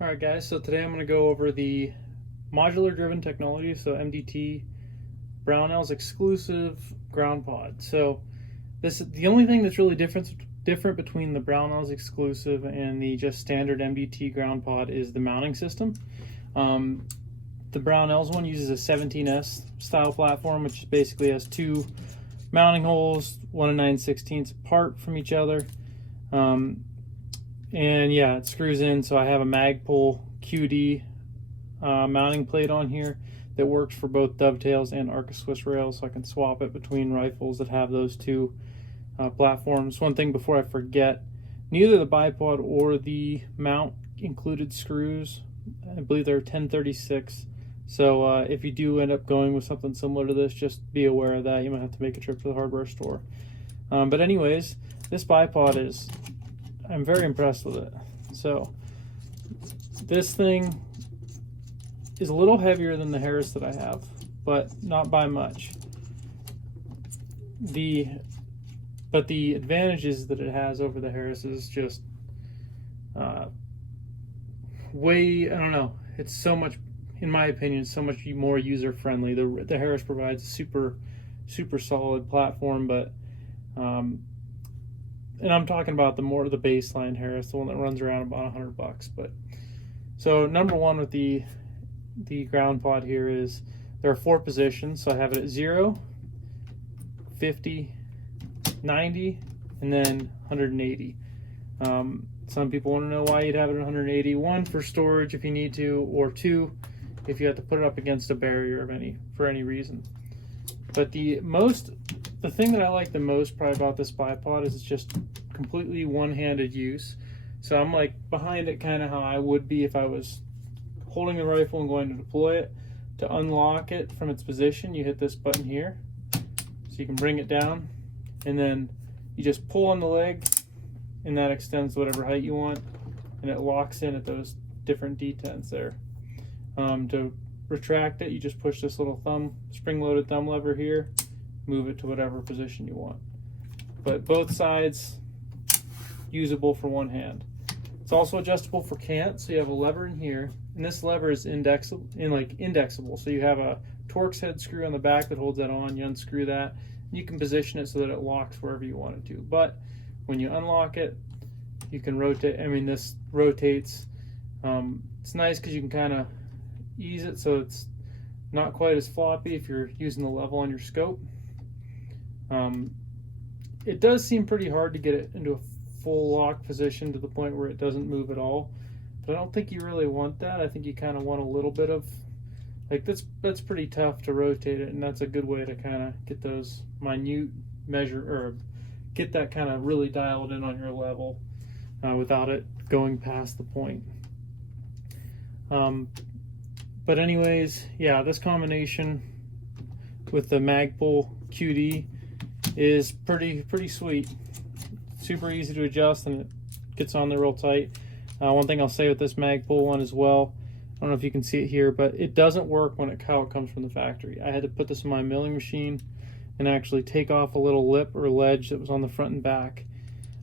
Alright guys, so today I'm going to go over the modular driven technology, so MDT Brownells exclusive ground pod. So the only thing that's really different between the Brownells exclusive and the just standard MDT ground pod is the mounting system. The Brownells one uses a 17S style platform, which basically has two mounting holes, 1 9/16 apart from each other. And yeah, it screws in, so I have a Magpul QD mounting plate on here that works for both dovetails and Arca Swiss rails, so I can swap it between rifles that have those two platforms. One thing before I forget, neither the bipod or the mount included screws. I believe they're 1036. So if you do end up going with something similar to this, just be aware of that. You might have to make a trip to the hardware store. But anyways, this bipod I'm very impressed with it. So this thing is a little heavier than the Harris that I have, but not by much. But the advantages that it has over the Harris is just way, I don't know, it's so much, in my opinion, so much more user friendly. The Harris provides a super solid platform, but and I'm talking about the baseline Harris, the one that runs around about $100. But so number one with the ground pod here is there are 4 positions. So I have it at 0, 50, 90, and then 180. Some people want to know why you'd have it at 180. 1, for storage if you need to, or 2, if you have to put it up against a barrier for any reason. But the thing that I like the most probably about this bipod is it's just completely one-handed use. So I'm like behind it kind of how I would be if I was holding the rifle and going to deploy it. To unlock it from its position, you hit this button here. So you can bring it down, and then you just pull on the leg, and that extends to whatever height you want, and it locks in at those different detents there. To retract it, you just push this little spring-loaded thumb lever here, move it to whatever position you want. But both sides usable for one hand. It's also adjustable for Cant, so you have a lever in here, and this lever is indexable. So you have a Torx head screw on the back that holds that on. You unscrew that, and you can position it so that it locks wherever you want it to. But when you unlock it, you can rotate. I mean, this rotates. It's nice because you can kind of ease it so it's not quite as floppy if you're using the level on your scope. It does seem pretty hard to get it into a full lock position to the point where it doesn't move at all, but I don't think you really want that. I think you kind of want a little bit of, like, that's pretty tough to rotate it, and that's a good way to kind of get those minute or get that kind of really dialed in on your level without it going past the point. But anyways, yeah, this combination with the Magpul QD is pretty sweet. Super easy to adjust, and it gets on there real tight. One thing I'll say with this Magpul one as well, I don't know if you can see it here, but it doesn't work how it comes from the factory. I had to put this in my milling machine and actually take off a little lip or ledge that was on the front and back.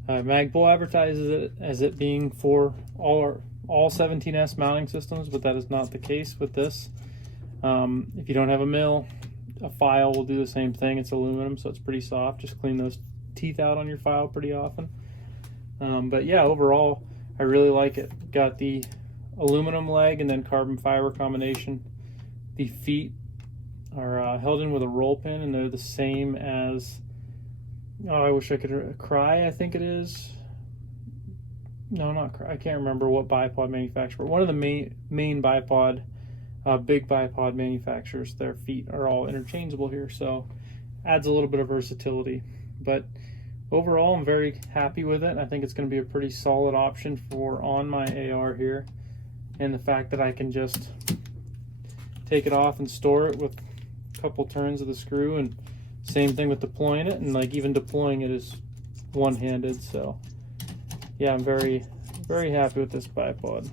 Magpul advertises it as it being for all 17S mounting systems, but that is not the case with this. If you don't have a mill, a file will do the same thing. It's aluminum, so it's pretty soft. Just clean those teeth out on your file pretty often. But yeah, overall, I really like it. Got the aluminum leg and then carbon fiber combination. The feet are held in with a roll pin, and they're the same as, oh, I wish I could, Cry, I think it is. No, not Cry. I can't remember what bipod manufacturer. One of the main bipod, big bipod manufacturers, their feet are all interchangeable here, so adds a little bit of versatility. But overall, I'm very happy with it. I think it's going to be a pretty solid option for on my AR here, and the fact that I can just take it off and store it with a couple turns of the screw, and same thing with deploying it, and like even deploying it is one-handed. So yeah, I'm very happy with this bipod.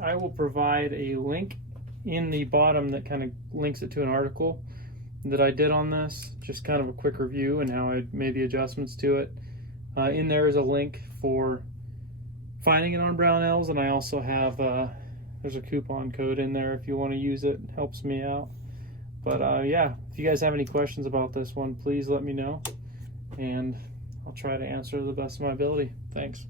I will provide a link in the bottom that kind of links it to an article that I did on this, just kind of a quick review and how I made the adjustments to it. In there is a link for finding it on Brownells, and I also have there's a coupon code in there if you want to use it. It helps me out. But yeah, if you guys have any questions about this one, please let me know, and I'll try to answer to the best of my ability. Thanks.